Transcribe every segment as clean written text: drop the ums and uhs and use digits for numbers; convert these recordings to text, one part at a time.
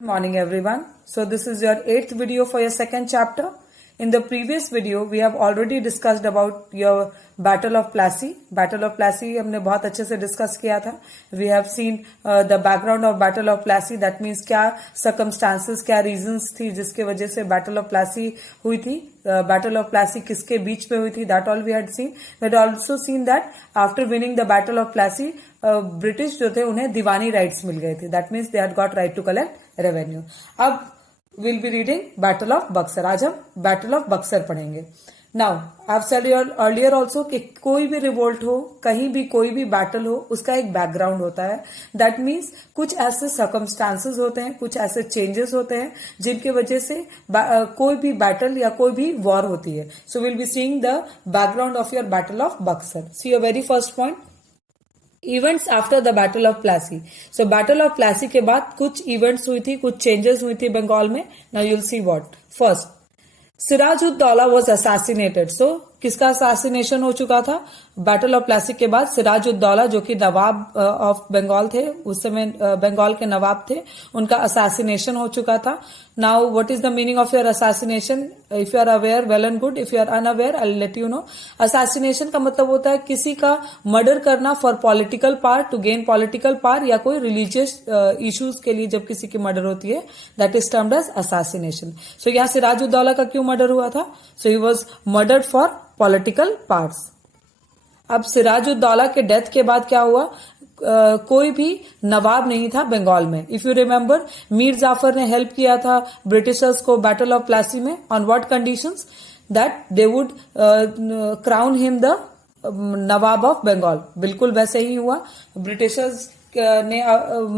Morning everyone. So this is your 8th video for your second chapter. In the previous video we have already discussed about your Battle of Plassey. Battle of Plassey हमने बहुत अच्छे से discuss किया था. We have seen the background of Battle of Plassey. That means क्या circumstances, क्या reasons थी जिसके वजह से Battle of Plassey हुई थी. Battle of Plassey किसके बीच में हुई थी, that all we had seen. We had also seen that after winning the Battle of Plassey, British जो थे उन्हें दीवानी राइट्स मिल गए थे. That means they had got right to collect revenue. अब will be reading battle of Buxar. आज हम battle of Buxar पढ़ेंगे. Now I have said earlier also कि कोई भी रिवोल्ट हो, कहीं भी कोई भी बैटल हो, उसका एक बैकग्राउंड होता है. दैट मीन्स कुछ ऐसे सर्कमस्टांसेस होते हैं, कुछ ऐसे चेंजेस होते हैं जिनकी वजह से कोई भी बैटल या कोई भी वॉर होती है. So will be seeing the background of your battle of Buxar. See your very first point, events after the battle of Plassey. So battle of Plassey के बाद कुछ इवेंट्स हुई थी, कुछ चेंजेस हुई थी बंगाल में. Now you will see what. First, Sirajuddaula was assassinated. So किसका असैसिनेशन हो चुका था बैटल ऑफ प्लासी के बाद? सिराजुद्दौला जो कि नवाब ऑफ बंगाल थे, उस समय बंगाल के नवाब थे, उनका असैसिनेशन हो चुका था. Now what is the meaning of your assassination? If you are aware, well and good. If you are unaware, I will let you know. Assassination का मतलब होता है किसी का मर्डर करना for political power, to gain political power, या कोई religious issues के लिए जब किसी की मर्डर होती है, that is termed as assassination. So यहाँ सिराजुद्दौला का क्यों मर्डर हुआ था? So he was murdered for political parts. अब सिराजुद्दौला के डेथ के बाद क्या हुआ? कोई भी नवाब नहीं था बंगाल में. If you remember, Mir Jafar ने हेल्प किया था ब्रिटिशर्स को बैटल ऑफ प्लासी में. On what conditions? That they would crown him the nawab of Bengal. बिल्कुल वैसे ही हुआ. ब्रिटिशर्स ने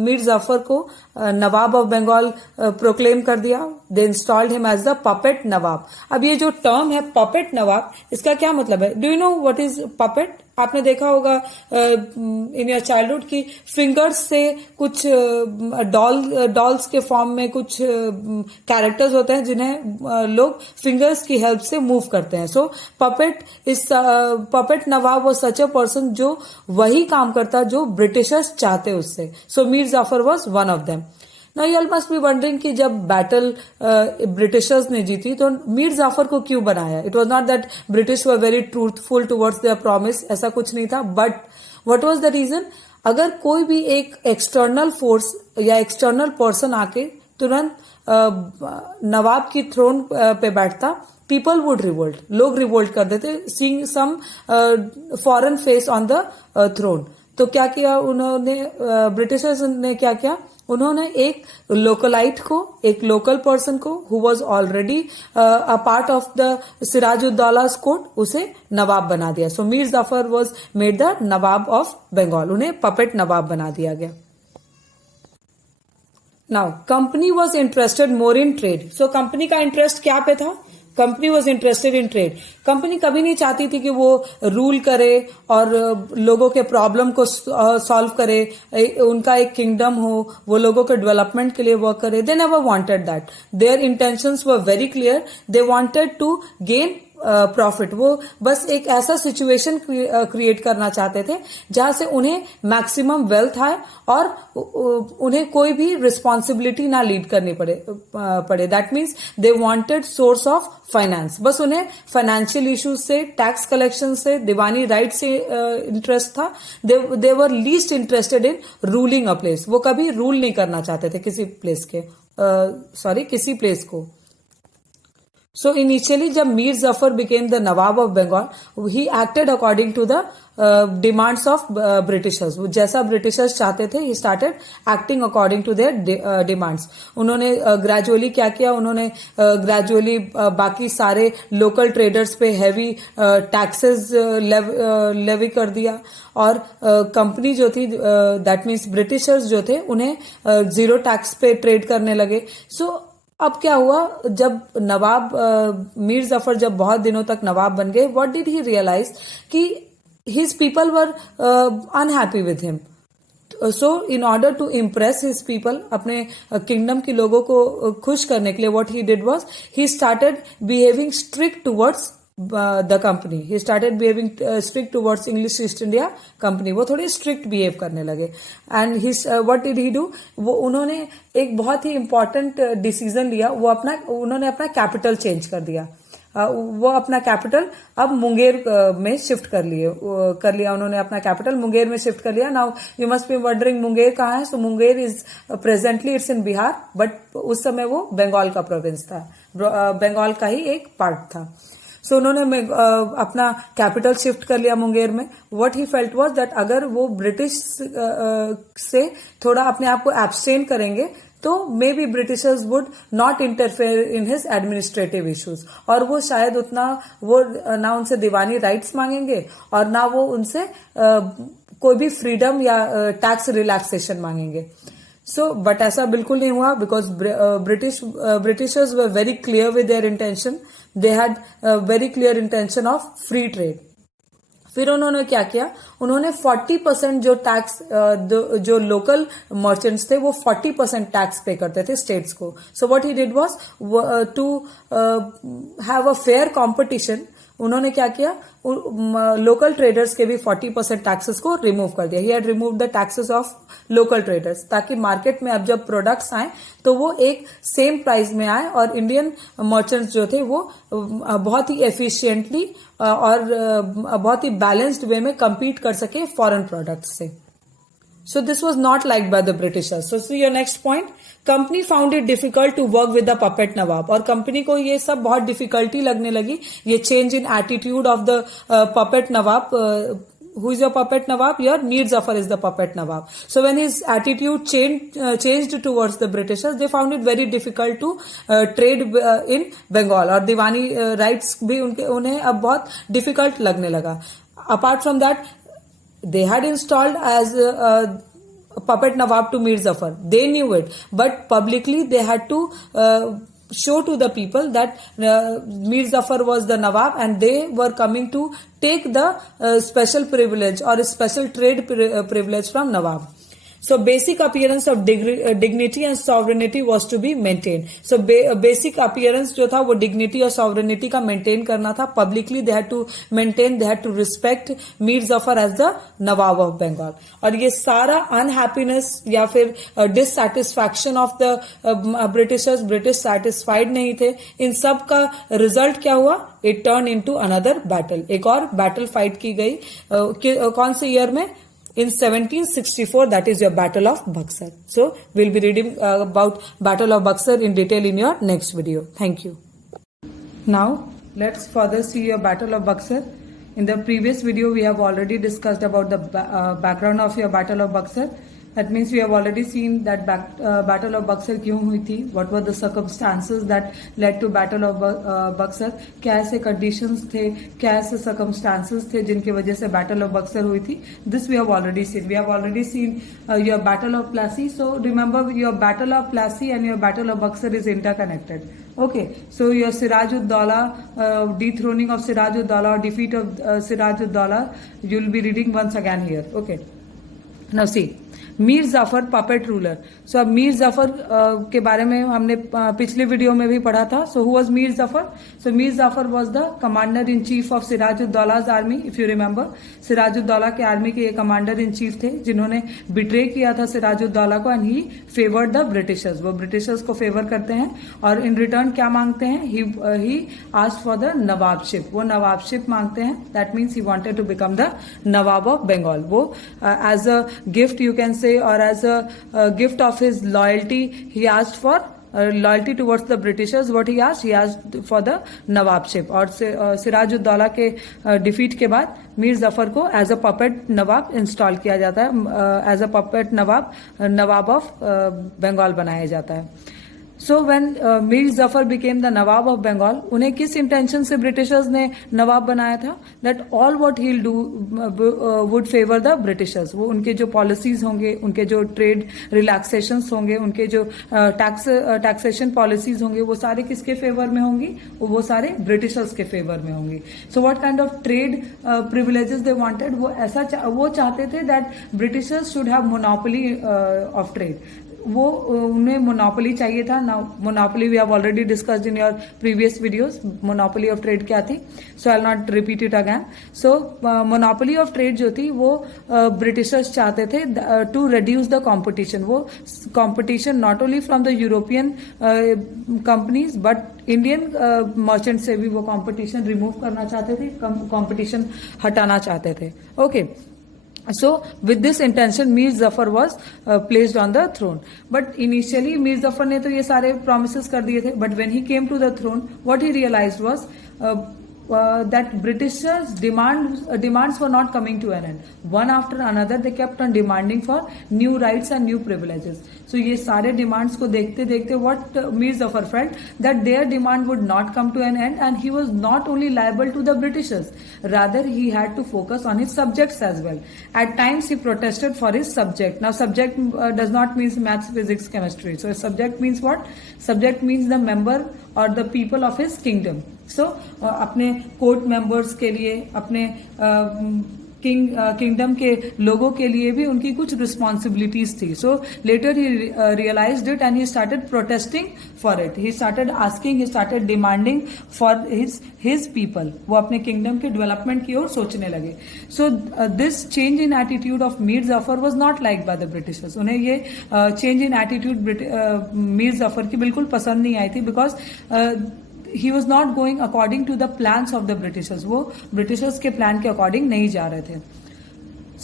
मीर जाफर को नवाब ऑफ बंगाल प्रोक्लेम कर दिया. They installed him as the puppet Nawab. अब ये जो टर्म है पपेट नवाब, इसका क्या मतलब है? Do you know what is puppet? आपने देखा होगा इन योर चाइल्डहुड की फिंगर्स से कुछ डॉल्स के फॉर्म में कुछ कैरेक्टर्स होते हैं जिन्हें लोग फिंगर्स की हेल्प से मूव करते हैं. सो पपेट नवाब वो सच अ पर्सन जो वही काम करता जो ब्रिटिशर्स चाहते उससे. So Mir Jafar was one of them. Now you all must be wondering कि जब बैटल ब्रिटिशर्स ने जीती तो मीर जाफर को क्यों बनाया? It was not that British were very truthful towards their promise, ऐसा कुछ नहीं था. But what was the reason? अगर कोई भी एक एक्सटर्नल फोर्स या एक्सटर्नल पर्सन आके तुरंत नवाब की थ्रोन पे बैठता, पीपल वुड रिवोल्ट. लोग रिवोल्ट कर देते seeing some foreign face on the throne. तो क्या किया उन्होंने? ब्रिटिशर्स ने क्या किया? उन्होंने एक लोकलाइट को, एक लोकल पर्सन को who was already a part of the Sirajuddaulah's court, उसे नवाब बना दिया. So Mir Jafar was made the nawab of Bengal. उन्हें पपेट नवाब बना दिया गया. Now company was interested more in trade. So company का इंटरेस्ट क्या पे था? Company was interested in trade. Company कभी नहीं चाहती थी कि वो रूल करे और लोगों के प्रॉब्लम को सॉल्व करे, उनका एक किंगडम हो, वो लोगों के डेवलपमेंट के लिए वर्क करे. They never wanted that. Their intentions were very clear. They wanted to gain profit. वो बस एक ऐसा सिचुएशन क्रिएट करना चाहते थे जहां से उन्हें मैक्सिमम वेल्थ आए और उन्हें कोई भी रिस्पॉन्सिबिलिटी ना लीड करनी पड़े. That means they wanted source of finance. बस उन्हें फाइनेंशियल इश्यूज से, टैक्स कलेक्शन से, दीवानी राइट से इंटरेस्ट था. They were least interested in ruling a place. वो कभी रूल नहीं करना चाहते थे किसी किसी प्लेस को. So initially जब Mir Jafar became the nawab of Bengal, he acted according to the demands of Britishers. जैसा ब्रिटिशर्स चाहते थे, he started acting according to their demands. उन्होंने ग्रेजुअली क्या किया? उन्होंने ग्रेजुअली बाकी सारे लोकल ट्रेडर्स पे हैवी टैक्सेस लेवी कर दिया और कंपनी जो थी, दैट मीन्स ब्रिटिशर्स जो थे, उन्हें जीरो टैक्स पे ट्रेड करने लगे. सो अब क्या हुआ? जब नवाब मीर जफर जब बहुत दिनों तक नवाब बन गए, व्हाट डिड ही रियलाइज कि his people were unhappy with him. So in order to impress his people, अपने किंगडम के लोगों को खुश करने के लिए, what he did was he started behaving strict towards the company, he started behaving strict towards English East India company, वो थोड़े स्ट्रिक्ट बिहेव करने लगे। And his what did he do, वो उन्होंने एक बहुत ही इंपॉर्टेंट डिसीजन लिया, उन्होंने अपना कैपिटल चेंज कर दिया। वो अपना कैपिटल अब मुंगेर में शिफ्ट कर लिया उन्होंने अपना कैपिटल मुंगेर में शिफ्ट कर लिया। Now you must be wondering Munger कहाँ है? So Munger is presently it's in Bihar, but उस समय वो बंगाल का प्रोविंस था, बंगाल का ही एक पार्ट था। सो उन्होंने अपना कैपिटल शिफ्ट कर लिया मुंगेर में। What he felt was that अगर वो ब्रिटिश से थोड़ा अपने आप को एब्सटेन करेंगे तो may be Britishers would not interfere in his administrative issues, और वो शायद उतना वो ना उनसे दीवानी राइट्स मांगेंगे और ना वो उनसे कोई भी फ्रीडम या टैक्स रिलैक्सेशन मांगेंगे। सो बट ऐसा बिल्कुल नहीं हुआ, because Britishers were very clear with their intention, they had very clear intention of free trade. फिर उन्होंने क्या किया, उन्होंने 40% जो टैक्स जो लोकल मर्चेंट्स थे वो 40% टैक्स पे करते थे स्टेट्स को। So what he did was to have a fair competition, उन्होंने क्या किया, लोकल ट्रेडर्स के भी 40% टैक्सेस को रिमूव कर दिया। He had remove the taxes of local traders, ताकि मार्केट में अब जब प्रोडक्ट्स आए तो वो एक सेम प्राइस में आए और इंडियन मर्चेंट्स जो थे वो बहुत ही एफिशिएंटली और बहुत ही बैलेंस्ड वे में compete कर सके फॉरेन प्रोडक्ट्स से। So this was not liked by the Britishers. So see your next point. Company found it difficult to work with the puppet Nawab, और कंपनी को ये सब बहुत डिफिकल्टी लगने लगी, ये change in attitude of the puppet Nawab. Who is your puppet Nawab? Your Mir Zafar is the puppet Nawab. So when his attitude changed towards the Britishers, they found it very difficult to trade in Bengal, और दीवानी rights भी उन्हें अब बहुत difficult लगने लगा। Apart from that, they had installed as a puppet Nawab to Mir Zafar. They knew it, but publicly they had to show to the people that Mir Zafar was the Nawab, and they were coming to take the special privilege or special trade privilege from Nawab. So basic appearance of dignity and sovereignty was to be maintained. So basic appearance जो था वो dignity और sovereignty का maintain करना था. Publicly they had to maintain, they had to respect Mir Zafar as the Nawab of Bengal. और ये सारा unhappiness या फिर dissatisfaction of the Britishers, British satisfied नहीं थे, इन सब का result क्या हुआ? It turned into another battle. एक और battle fight की गई, कौन से year में? In 1764, that is your Battle of Buxar. So we'll be reading about Battle of Buxar in detail in your next video. Thank you. Now let's further see your Battle of Buxar. In the previous video, we have already discussed about the background of your Battle of Buxar. That means we have already seen that Battle of Buxar क्यों हुई थी, what were the circumstances that led to Battle of Buxar, क्या ऐसे conditions थे, क्या ऐसे circumstances थे जिनकी वजह से Battle of Buxar हुई थी. This we have already seen. We have already seen your Battle of Plassey. So remember, your Battle of Plassey and your Battle of Buxar is interconnected. Okay, so your Siraj-ud-Daulah, dethroning of Siraj-ud-Daulah or defeat of Siraj-ud-Daulah, you will be reading once again here. Okay, now see. Mir Jafar puppet ruler. So अब मीर जाफर के बारे में हमने पिछले video में भी पढ़ा था। So who was Mir Jafar? So Mir Jafar was the commander in chief of Sirajuddaulah's army, if you remember. Sirajuddaulah के आर्मी के ये कमांडर इन चीफ थे जिन्होंने बिट्रे किया था सिराजुद्दौला को, and he favoured the Britishers. वो ब्रिटिशर्स को फेवर करते हैं और इन रिटर्न क्या मांगते हैं? He asked for the nawabship. वो नवाबशिप मांगते हैं। That means he wanted to become the nawab of Bengal. वो as a gift you can say, or as a gift of his loyalty, he asked for loyalty towards the Britishers. What he asked? He asked for the nawabship. और सिराजुद्दौला के defeat के बाद मीर जफर को as a puppet nawab install किया जाता है, as a puppet nawab of Bengal बनाया जाता है। So when Mir Jafar became the nawab of Bengal, उन्हें किस इंटेंशन से ब्रिटिशर्स ने नवाब बनाया था? That all what he will do would favour the Britishers. वो उनके जो पॉलिसीज होंगे, उनके जो ट्रेड रिलैक्सेशंस होंगे, उनके जो टैक्सेशन पॉलिसीज होंगे, वो सारे किसके फेवर में होंगी? वो सारे ब्रिटिशर्स के फेवर में होंगी। So what kind of trade privileges they wanted? वो चाहते थे that britishers should have monopoly of trade. वो उन्हें मोनोपोली चाहिए था ना. Monopoly we have already discussed in your previous videos. Monopoly of trade क्या थी, so I will not repeat it again. So monopoly of trade जो थी वो ब्रिटिशर्स चाहते थे टू रिड्यूस द कंपटीशन. वो competition not only from the European companies but Indian merchant से भी वो कंपटीशन रिमूव करना चाहते थे, कंपटीशन हटाना चाहते थे. Okay. So with this intention Mir Zafar was placed on the throne. But initially Mir Zafar ने तो ये सारे promises कर दिए थे. But when he came to the throne, what he realized was that Britishers' demands were not coming to an end. One after another they kept on demanding for new rights and new privileges. So ये सारे demands को देखते देखते what Mir Zafar felt that their demand would not come to an end, and he was not only liable to the Britishers, rather he had to focus on his subjects as well. At times he protested for his subject. Now subject does not mean maths, physics, chemistry. So subject means what? Subject means the member or the people of his kingdom. So अपने court members के लिए, अपने kingdom के लोगों के लिए भी उनकी कुछ रिस्पॉन्सिबिलिटीज थी. So later he realised it and he started protesting for it. He started asking, he started demanding for his people. वो अपने किंगडम के डेवलपमेंट की ओर सोचने लगे. So this change in attitude of Mir Jafar was not like by the britishers. उन्हें ये change in attitude Mir Jafar की बिल्कुल पसंद नहीं आई थी, because he was not going according to the plans of the Britishers. वो Britishers के plan के according नहीं जा रहे थे.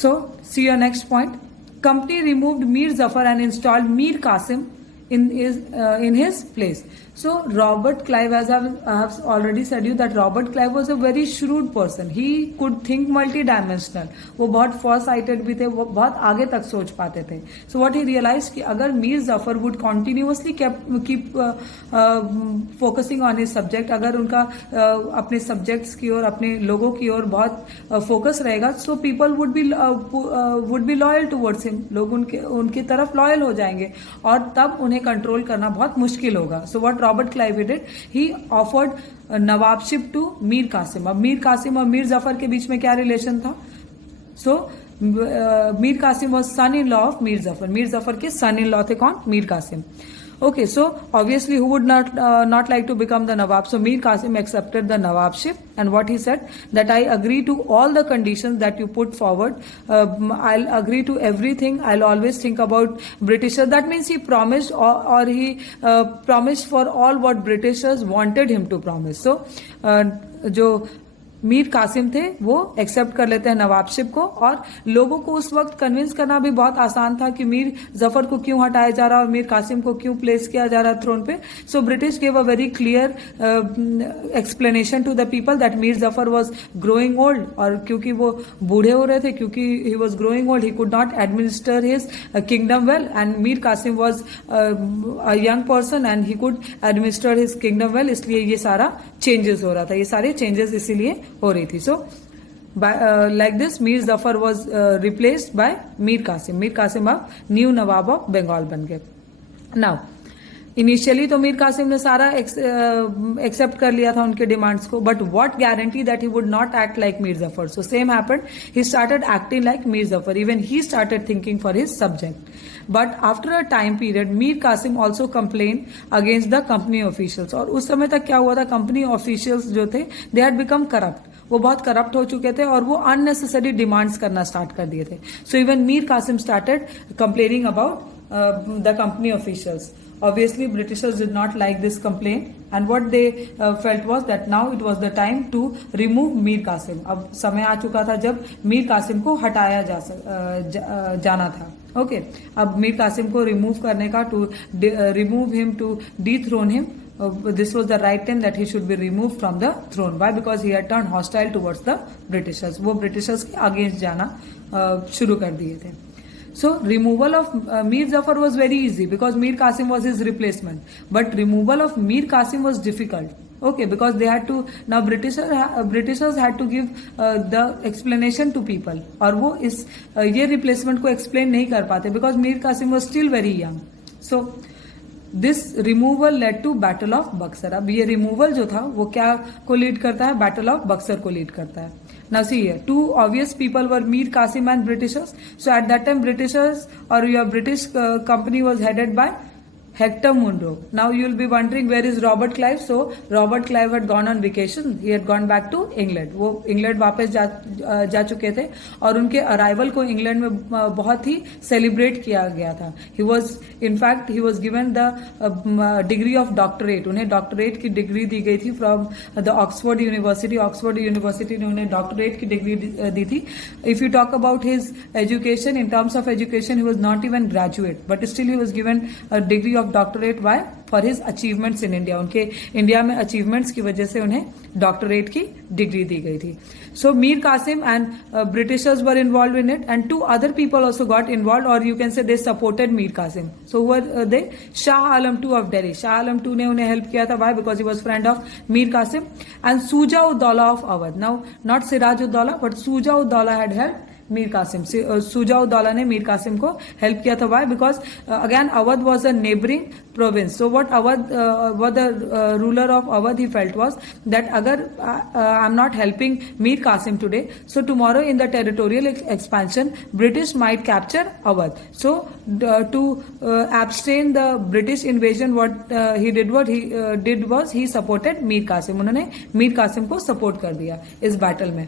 So see your next point. Company removed Mir Zafar and installed Mir Qasim in his place. So Robert Clive, as I have already said you, that Robert Clive was a very shrewd person. He could think multi-dimensional. वो बहुत foresighted भी थे, वो बहुत आगे तक सोच पाते थे. So what he realized कि अगर Mir Zafar would continuously keep focusing on his subject, अगर उनका अपने subjects की ओर, अपने लोगों की ओर बहुत focus रहेगा, so people would be loyal towards him. लोग उनकी तरफ loyal हो जाएंगे और तब उन्हें कंट्रोल करना बहुत मुश्किल होगा. So what Robert Clive did, he offered nawabship to Mir Qasim. अब मीर कासिम और मीर जफर के बीच में क्या रिलेशन था? So Mir Qasim was son in law of Mir Jafar. Mir Jafar के सन इन लॉ थे कौन? Mir Qasim. Okay, so obviously who would not like to become the Nawab? So Mir Qasim accepted the Nawabship, and what he said, that I agree to all the conditions that you put forward. I'll agree to everything. I'll always think about Britishers. That means he promised, or he promised for all what Britishers wanted him to promise. So जो मीर कासिम थे वो accept कर लेते हैं नवाबशिप को, और लोगों को उस वक्त कन्विंस करना भी बहुत आसान था कि मीर जफर को क्यों हटाया जा रहा है और मीर कासिम को क्यों प्लेस किया जा रहा है थ्रोन पे. So British gave a very clear explanation to the people that Mir Jafar was growing old, और क्योंकि वो बूढ़े हो रहे थे, क्योंकि he was growing old, he could not administer his kingdom well, and Mir Kasim was a young person and he could administer his kingdom well. इसलिए ये सारा चेंजेस हो रहा था, ये सारे चेंजेस इसीलिए हो रही थी. सो like this Mir Zafar was replaced by Mir Qasim. Mir Qasim अब न्यू नवाब ऑफ बंगाल बन गए. नाउ इनिशियली तो मीर कासिम ने सारा एक्सेप्ट कर लिया था उनके डिमांड्स को, but what guarantee that he would not act like Mir Jafar? So same happened, he started acting like Mir Jafar. Even he started thinking for his subject. But after a time period Mir Kasim also complain against the company officials. और उस समय तक क्या हुआ था, company officials जो थे दे had become corrupt. वो बहुत करप्ट हो चुके थे और वो अननेसेसरी डिमांड्स करना स्टार्ट कर दिए थे. So even Mir Kasim started complaining about the company officials. Obviously, Britishers did not like this complaint, and what they felt was that now it was the time to remove Mir Qasim. अब समय आ चुका था जब मीर कासिम को हटाया जाना था. ओके, अब मीर कासिम को रिमूव करने का, to remove him, to dethrone him, this was the right time that he should be removed from the throne. Why? Because he had turned hostile towards the Britishers. वो Britishers के against जाना शुरू कर दिए थे. So removal of Mir Zafar was very easy because Mir Qasim was his replacement. But removal of Mir Qasim was difficult. Okay, because they had to, now Britishers had to give the explanation to people. और वो इस ये replacement को explain नहीं कर पाते because Mir Qasim was still very young. So this removal led to battle of Buxar. अब ये रिमूवल जो था वो क्या को लीड करता है? बैटल ऑफ बक्सर को लीड करता है. Now see here, two obvious people were Mir Qasim and Britishers. So at that time Britishers or your British company was headed by Hector Munro. Now you will be wondering where is Robert Clive? So Robert Clive had gone on vacation. He had gone back to England. वो England वापस जा चुके थे और उनके arrival को England में बहुत ही सेलिब्रेट किया गया था. He was in fact he was given the degree of doctorate. उन्हें डॉक्टरेट की डिग्री दी गई थी from the Oxford university. Oxford university ने उन्हें डॉक्टरेट की डिग्री दी थी. If you talk about his education, in terms of education he was not even graduate, but still he was given degree of doctorate why for his achievements in India. उनके India में achievements की वजह से उन्हें doctorate की degree दी गई थी. So Mir Qasim and britishers were involve in it and two other people also got involve और you can say they supported Mir Qasim. So were they Shah Alam two of Delhi. Shah Alam two ने उन्हें हेल्प किया था. Why? Because he was friend of Mir Qasim. And Shuja Uddaula of Awadh. Now not Siraj Uddaula but Shuja Uddaula had help Mir Qasim. Shuja ud-Daula ने मीर कासिम को help किया था. Why? Because again Awadh was a neighbouring province. So what the ruler of Awadh he felt was that अगर I am not helping Mir Qasim today, so tomorrow in the territorial expansion British might capture Awadh. So to abstain the British invasion what he did was he supported Mir Qasim. उन्होंने मीर कासिम को support कर दिया इस battle में.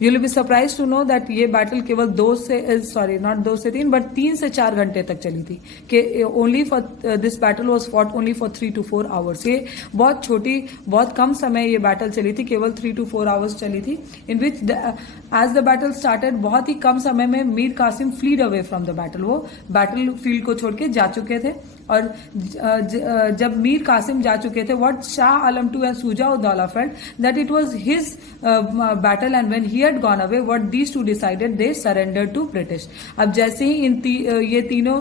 You will be surprise to know that ये battle केवल 2 से 3 but 3 से 4 घंटे तक चली थी. कि only for this battle was fought only for 3 to 4 hours. ये बहुत छोटी, बहुत कम समय ये बैटल चली थी. केवल 3 to 4 आवर्स चली थी. In which as the battle started, बहुत ही कम समय में Mir Qasim fled away from the battle. वो बैटल फील्ड को छोड़ के जा चुके थे. और जब मीर कासिम जा चुके थे, what Shah Alam two and Shuja Uddaula felt that it was his battle and when he had gone away what these two decided they surrender to British. अब जैसे ही ये तीनों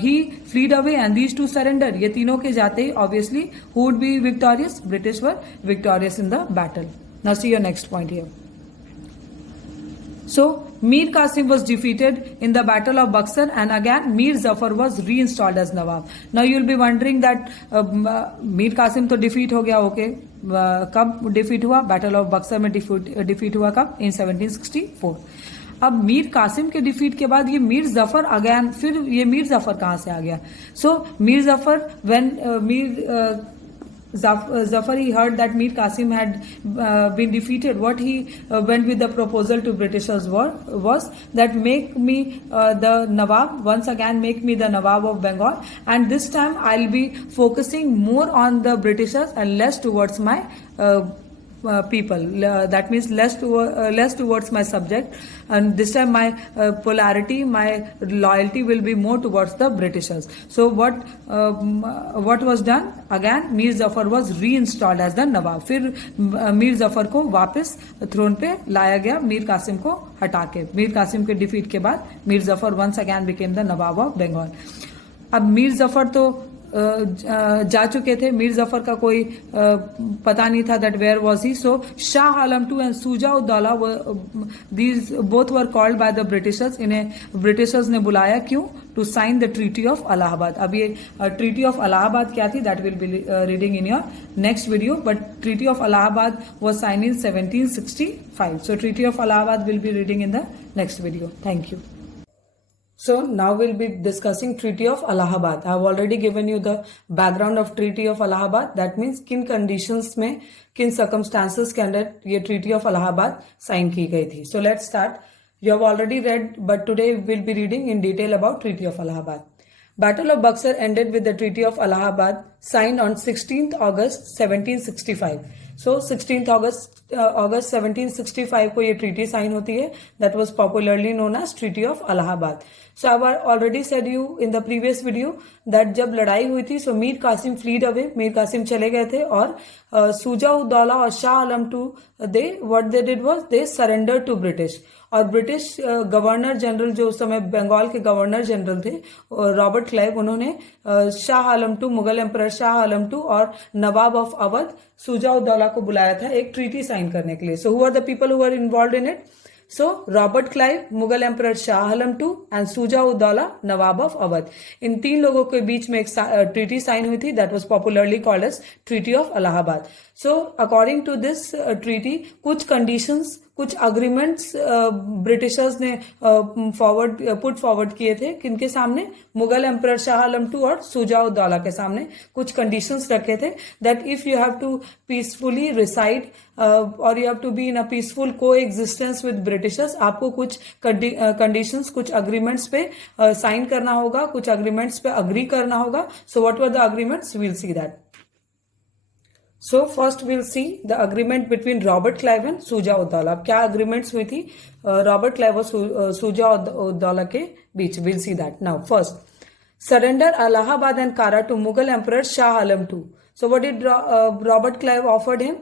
ही fleed away and these two surrender, ये तीनों के जाते ही obviously who would be victorious? British were victorious in the battle. Now see your next point here. So Mir Qasim was defeated in the Battle of Buxar and again Mir Zafar was reinstalled as Nawab. Now you will be wondering that Mir Qasim तो defeat हो गया. Okay, कब defeat हुआ? Battle of Buxar में defeat हुआ कब? In 1764. अब मीर कासिम के डिफीट के बाद ये मीर जफर अगेन, फिर ये मीर जफर कहां से आ गया? So Mir Jafar when Zafar he heard that Mir Qasim had been defeated. What he went with the proposal to Britishers was that make me the Nawab, once again make me the Nawab of Bengal, and this time I'll be focusing more on the Britishers and less towards my people. That means less towards my subject, and this time my polarity, my loyalty will be more towards the Britishers. So what was done? Again Mir Zafar was reinstalled as the Nawab. फिर मीर जफर को वापस throne पे लाया गया मीर कासिम को हटा के. मीर कासिम के डिफीट के बाद Mir Jafar once again became the nawab of Bengal. अब मीर जफर तो जा चुके थे. मीर जफर का कोई पता नहीं था that where was he. So Shah Alam two and Shuja Uddaula these both were called by the britishers. इन्हें ब्रिटिशर्स ने बुलाया. क्यों? To sign the treaty of Allahabad. अब ये ट्रीटी ऑफ अलाहाबाद क्या थी that will be reading in your next video. But treaty of Allahabad was sign in 1765. So treaty of Allahabad will be reading in the next video. Thank you. So now we'll be discussing Treaty of Allahabad. I have already given you the background of Treaty of Allahabad. That means किन conditions में, किन circumstances के अंदर ये Treaty of Allahabad sign की गई थी. So let's start. You have already read, but today we'll be reading in detail about Treaty of Allahabad. Battle of Buxar ended with the Treaty of Allahabad signed on 16th August 1765. So 16th August 1765 को ये treaty sign होती है. That was popularly known as treaty of Allahabad. So I already said you in the previous video that जब लड़ाई हुई थी, so Mir Qasim fled away, Mir Qasim चले गए थे और सूजा उद्दौला और Shah Alam two what they did was they surrender to British. और ब्रिटिश गवर्नर जनरल जो उस समय बंगाल के गवर्नर जनरल थे रॉबर्ट क्लाइव, उन्होंने Shah Alam two, Mughal emperor Shah Alam two और नवाब ऑफ अवध सूजा उद्दौला को बुलाया था एक ट्रीटी साइन करने के लिए. So who are the people who are involve in it? So Robert Clive, Mughal emperor Shah Alam two and Shuja ud Daula nawab of Awadh, इन तीन लोगों के बीच में एक ट्रीटी साइन हुई थी that was popularly called as treaty of Allahabad. So according to this treaty कुछ conditions, कुछ अग्रीमेंट्स ब्रिटिशर्स ने पुट फॉरवर्ड किए थे किनके सामने, मुगल एम्परर शाह आलम टू और सुजा उद दौला के सामने कुछ कंडीशंस रखे थे that if you have to peacefully reside और you have to be in a peaceful coexistence with britishers, आपको कुछ कंडीशंस, कुछ अग्रीमेंट्स पे साइन करना होगा, कुछ अग्रीमेंट्स पे अग्री करना होगा. So what were the agreements, we'll see that. So first we'll see the agreement between Robert Clive and Suja ud Daula. क्या agreements हुई थी रॉबर्ट क्लाइव और सुजा उद दौला के बीच. We'll see that now. First, surrender Allahabad and Kara to Mughal Emperor Shah Alam II. So what did Robert Clive offered him,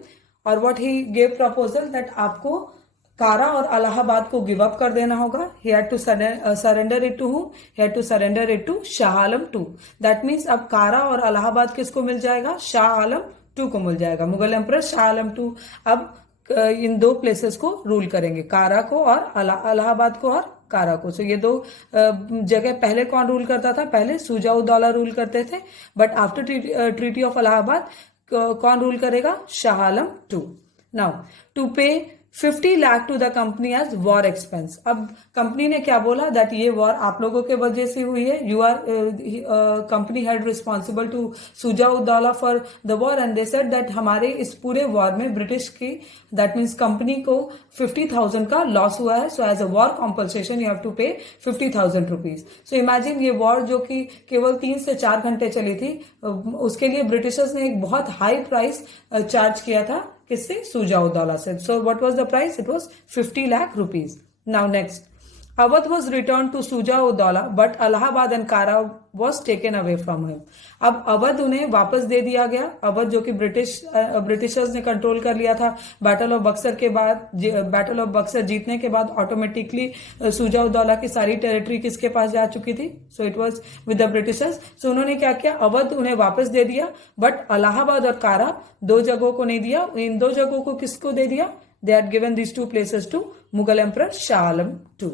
or what he gave proposal, that आपको कारा और अलाहाबाद को give up कर देना होगा. He had to surrender it to whom? He had to surrender it to Shah Alam II. That means अब कारा और अलाहाबाद किसको मिल जाएगा, शाह आलम टू को मिल जाएगा. मुगल एम्परर शाह आलम टू अब इन दो प्लेसेस को रूल करेंगे, कारा को और अलाहाबाद को और कारा को. सो ये दो जगह पहले कौन रूल करता था, पहले सुजा उद दौला रूल करते थे, but after treaty of Allahabad कौन रूल करेगा, Shah Alam two. Now to pay 50 lakh to the company as war expense. अब कंपनी ने क्या बोला, दैट ये वॉर आप लोगों के वजह से हुई है, you are company had responsible to Shuja ud Daula for the war, and they said that हमारे इस पूरे वॉर में ब्रिटिश की, दैट मीन्स कंपनी को 50,000 का लॉस हुआ है. So as a war compensation you have to pay 50,000 rupees. So imagine ये वॉर जो कि केवल 3 से 4 घंटे चली थी, उसके लिए ब्रिटिशर्स ने एक बहुत हाई प्राइस चार्ज किया था किससे, सुजा उद दौला से. So what was the price, it was 50 lakh rupees. Now next, Awadh was return to Shuja ud Daula but Allahabad and Kara was taken away from him. अब अवध उन्हें वापस दे दिया गया. अवध जो कि ब्रिटिशर्स ने कंट्रोल कर लिया था बैटल ऑफ बक्सर के बाद. बैटल ऑफ बक्सर जीतने के बाद ऑटोमेटिकली सुजा उद दौला की सारी टेरिटरी किसके पास जा चुकी थी, so it was with the britishers. So उन्होंने क्या किया, अवध उन्हें वापस दे दिया, बट अलाहाबाद और कारा दो जगहों को नहीं दिया. इन दो जगहों को किसको दे दिया, they had given these two places to Mughal emperor Shah Alam two.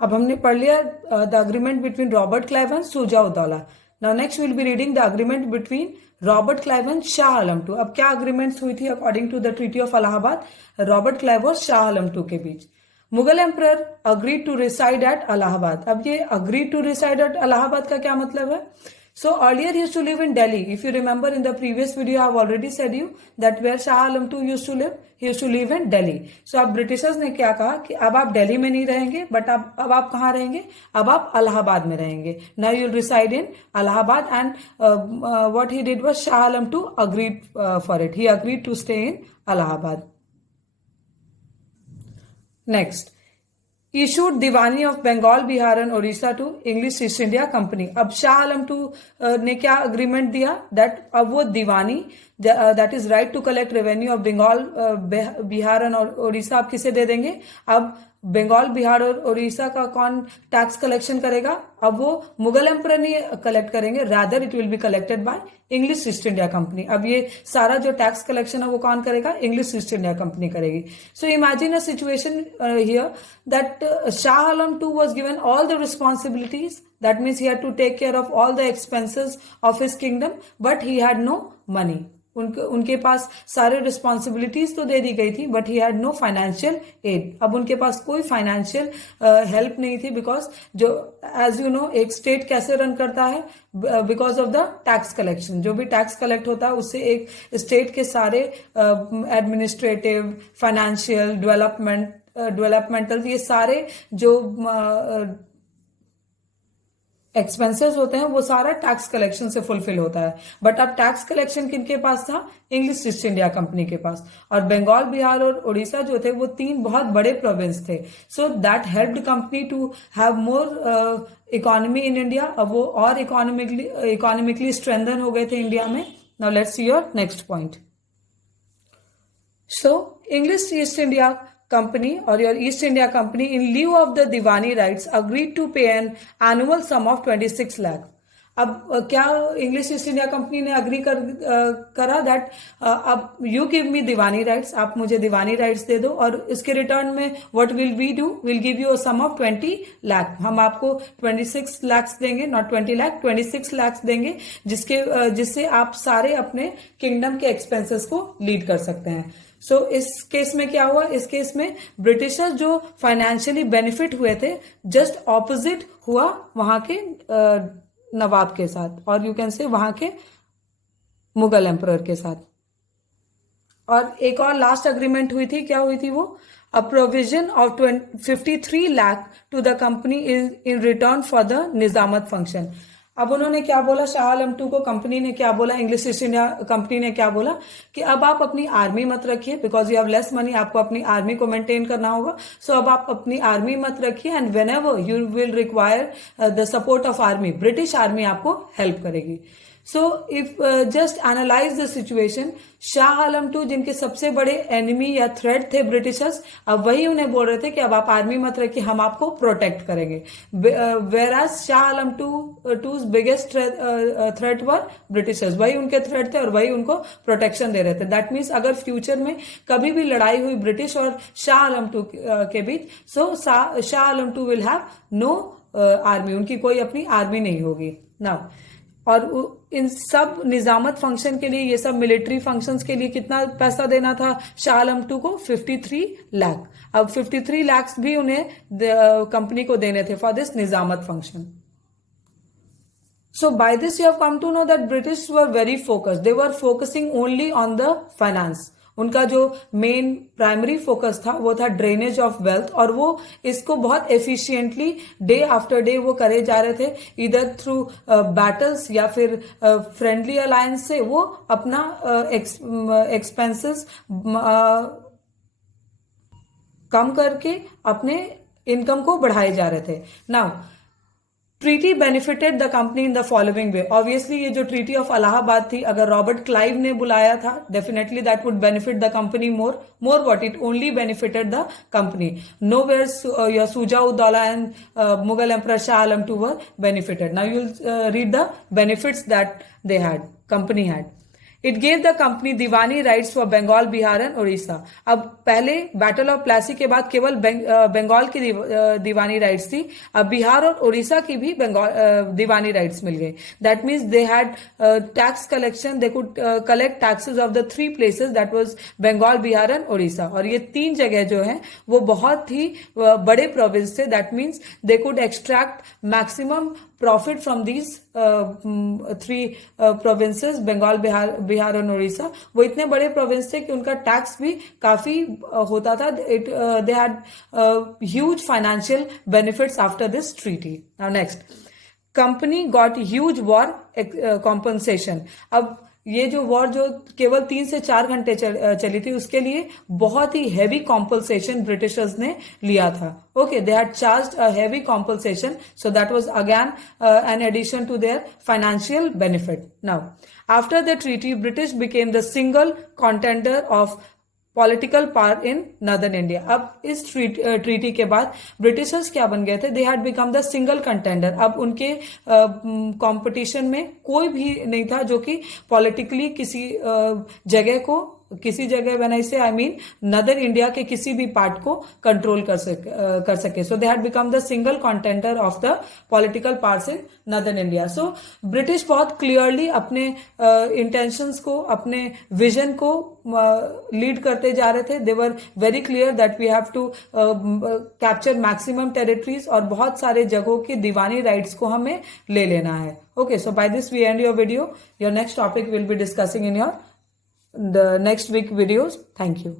अब हमने पढ़ लिया the agreement between Robert Clive and Shuja ud Daula. Now next will be reading the agreement between Robert Clive and Shah Alam two. अब क्या अग्रीमेंट्स हुई थी according to the treaty of Allahabad, Robert Clive और Shah Alam two के बीच. Mughal emperor agreed to reside at Allahabad. अब ये agreed to reside at Allahabad का क्या मतलब है, so earlier he used to live in Delhi. If you remember in the previous video I have already said you that where Shah Alam II used to live, he used to live in Delhi. So अब Britishers ने क्या कहा कि अब आप दिल्ली में नहीं रहेंगे, बट अब आप कहाँ रहेंगे, अब आप इलाहाबाद में रहेंगे. Now you'll reside in Allahabad, and what he did was Shah Alam II agreed for it. He agreed to stay in Allahabad. Next, issued Diwani of Bengal, Bihar and Orissa to English East India company. अब Shah Alam two ने क्या agreement दिया, that अब वो diwani, that is right to collect revenue of Bengal, Bihar and Orissa आप किसे दे देंगे, अब बंगाल, बिहार और उड़ीसा का कौन टैक्स कलेक्शन करेगा, अब वो मुगल एम्परर नहीं कलेक्ट करेंगे, rather it will be collected by English East India company. अब ये सारा जो टैक्स कलेक्शन है वो कौन करेगा, इंग्लिश ईस्ट इंडिया कंपनी करेगी. So imagine a situation here that Shah Alam two was given all the responsibilities, that means he had to take care of all the expenses of his kingdom, but he had no money. उनके पास सारे responsibilities तो दे दी गई थी, but he had no financial aid. अब उनके पास कोई फाइनेंशियल हेल्प नहीं थी, बिकॉज जो एज यू नो एक स्टेट कैसे रन करता है, because of the tax collection. जो भी टैक्स कलेक्ट होता है उससे एक स्टेट के सारे एडमिनिस्ट्रेटिव, फाइनेंशियल, डेवलपमेंटल ये सारे जो एक्सपेंसेस होते हैं वो सारा टैक्स कलेक्शन से फुलफिल होता है. बट अब टैक्स कलेक्शन किनके पास था, इंग्लिश ईस्ट इंडिया कंपनी के पास. और बंगाल, बिहार और उड़ीसा जो थे वो 3 बहुत बड़े प्रोविंस थे. So that helped company to have more economy in India. अब वो और इकोनॉमिकली स्ट्रेंथन हो गए थे इंडिया में. Now let's see your next point. So English East India company or your East India company in lieu of the Diwani rights agreed to pay an annual sum of 26 lakh. अब क्या English East India company ने agree करा that अब you give me Deewani rights, आप मुझे दीवानी rights दे दो और इसके रिटर्न में what will we do, will give you a sum of 20 lakh, हम आपको 26 लाख देंगे, नॉट 20 लाख, 26 लाख देंगे, जिससे आप सारे अपने किंगडम के एक्सपेंसेस को लीड कर सकते हैं। सो इस केस में क्या हुआ, इस केस में ब्रिटिशर्स जो फाइनेंशियली बेनिफिट हुए थे, जस्ट ऑपोजिट हुआ वहां के नवाब के साथ, और यू कैन से वहां के मुगल एम्परर के साथ। और एक और लास्ट अग्रीमेंट हुई थी, क्या हुई थी वो, a provision of 53 lakh to the company in return for the nizamat function. अब उन्होंने क्या बोला, शाह आलम टू को कंपनी ने क्या बोला, इंग्लिश ईस्ट इंडिया कंपनी ने क्या बोला कि अब आप अपनी आर्मी मत रखिए, because you have less money, आपको अपनी आर्मी को मेंटेन करना होगा, सो अब आप अपनी आर्मी मत रखिए, and whenever you will require the support of army, British army आपको हेल्प करेगी। So if just analyse the situation, Shah Alam two जिनके सबसे बड़े एनिमी या थ्रेट थे ब्रिटिशर्स, अब वही उन्हें बोल रहे थे कि अब आप आर्मी मत रखिए, हम आपको प्रोटेक्ट करेंगे, whereas Shah Alam two's biggest threat were Britishers, वही उनके थ्रेट थे और वही उनको प्रोटेक्शन दे रहे थे। दैट मीन्स अगर फ्यूचर में कभी भी लड़ाई हुई ब्रिटिश और शाह आलम टू के बीच, so Shah Alam two will have no army, उनकी कोई अपनी आर्मी नहीं होगी नाउ। और इन सब निजामत फंक्शन के लिए, ये सब मिलिट्री फंक्शंस के लिए कितना पैसा देना था शाह आलम टू को, 53 लाख। अब 53 लाख भी उन्हें कंपनी को देने थे for this Nizamat function. So by this you have come to know that British were very focused. They were focusing only on the finance. उनका जो मेन प्राइमरी फोकस था वो था ड्रेनेज ऑफ वेल्थ, और वो इसको बहुत एफिशिएंटली डे आफ्टर डे वो करे जा रहे थे, इधर थ्रू बैटल्स या फिर फ्रेंडली अलायंस से वो अपना एक्सपेंसेस कम करके अपने इनकम को बढ़ाए जा रहे थे। Now treaty benefited the company in the following way. Obviously ये जो ट्रीटी ऑफ अलाहाबाद थी, अगर रॉबर्ट क्लाइव ने बुलाया था, definitely that would benefit the company more what, it only benefited the company. Nowhere your Shujauddaula and Mughal emperor Shah Alam too were benefited. Now you will read the benefits that they had, company had. It gave the company diwani rights for Bengal, Bihar and Orissa. अब पहले battle of Plassey के बाद केवल बंगाल की दीवानी rights थी, अब बिहार और उड़ीसा की भी दीवानी राइट्स मिल गई। That means they had tax collection, they could collect taxes of the 3 places, that was Bengal, Bihar and Orissa. और ये 3 जगह जो है वो बहुत ही बड़े प्रोविंस थे, that means they could extract maximum profit from these 3 provinces, Bengal, Bihar और उड़ीसा। वो इतने बड़े प्रोविंस थे कि उनका टैक्स भी काफी होता था। They had huge financial benefits after this treaty. Now next, company got huge war compensation. अब ये जो वॉर जो केवल 3 से 4 घंटे चली थी, उसके लिए बहुत ही हैवी कॉम्पनसेशन ब्रिटिशर्स ने लिया था। Okay, they had charged a heavy compensation, so that was again an addition to their financial benefit. Now after the treaty, British became the single contender of political power in northern India. अब इस treaty के बाद Britishers क्या बन गए थे, दे had become the single contender. अब उनके कंपटीशन में कोई भी नहीं था जो कि पॉलिटिकली किसी जगह व्हेन आई से आई मीन नॉर्दर्न इंडिया के किसी भी पार्ट को कंट्रोल कर सके। So they had become the single contender of the political parts in northern India. So British बहुत क्लियरली अपने इंटेंशंस को, अपने विजन को लीड करते जा रहे थे। They were very clear that we have to capture maximum territories, और बहुत सारे जगहों की दीवानी राइट्स को हमें ले लेना है। Okay, so by this we end your video. Your next topic will be discussing in your the next week videos. Thank you.